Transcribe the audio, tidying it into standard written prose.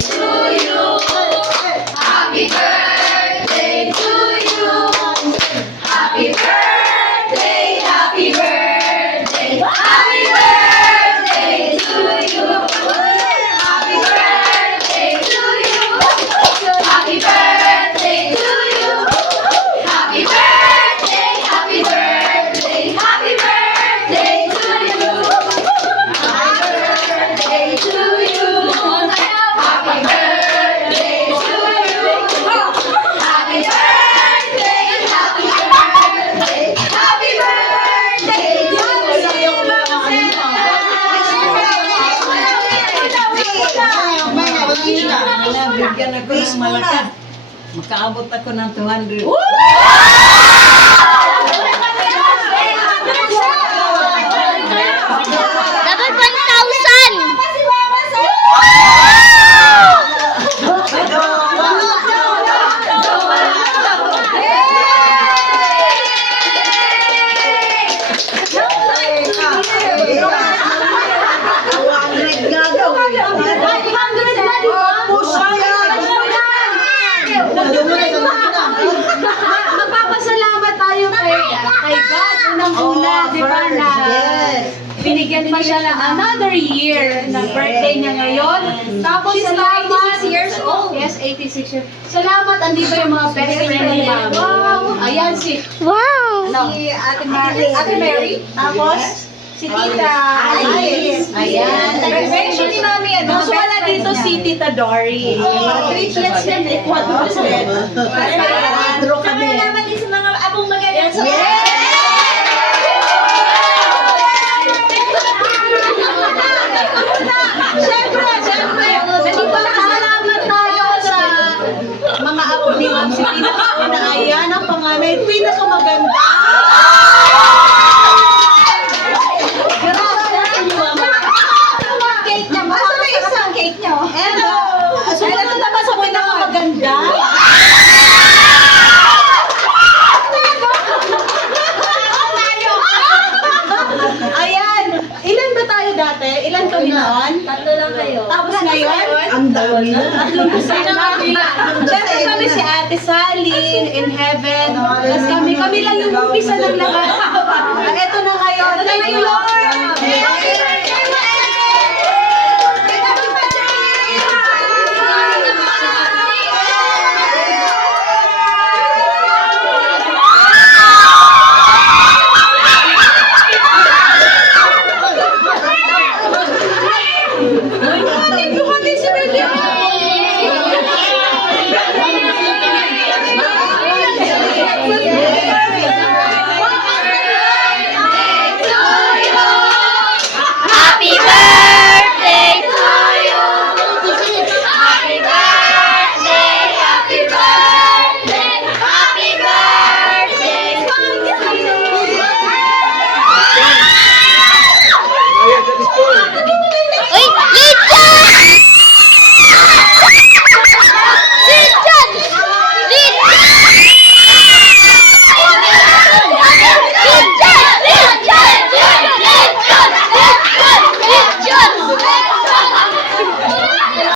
to you. Happy birthday to you. Happy birthday, happy birthday. Happy birthday to you. Happy birthday to you. Happy birthday to you. Happy birthday, happy birthday. Happy birthday to you. Happy birthday to you. Happy birthday to you. Happy birthday, happy birthday. Happy birthday to you. Bigyan ako ng malakas. Makaabot ako ng 200. Dapat 1,000! Magpapasalamat tayo kay God unang-una, di ba, na binigyan pa siya ng another year na birthday niya ngayon. Tapos salamat. 86 years old. Yes, 86 years. Salamat, andito yung mga best friend ni Mami. Wow. Ayan si Wow! si Ate Mary. Tapos si Tita Alice. Ayan. Mention ni Mami, so wala dito si Tita Dory. Triplets yan, quadruplets yan. Para naman din sa mga abong magaganda sa Siyempre, nandito nakasalamat tayo sa mga apo ni Ma'am si Tina na ayan ang panganay, pinakamaganda. Cake niya. Masa na isang cake niyo? Hello! Sumunod naman sa pinakamaganda. Ayan! Ilan ba tayo dati? Ilan kami noon? Tatlo lang kayo. Tapos ngayon? Ang dami na. Tatlong kasama. Siyempre kami si Ate Sally in heaven. Tapos kami lang yung umpisa ng lahat. Ito na ngayon. Thank you, Lord!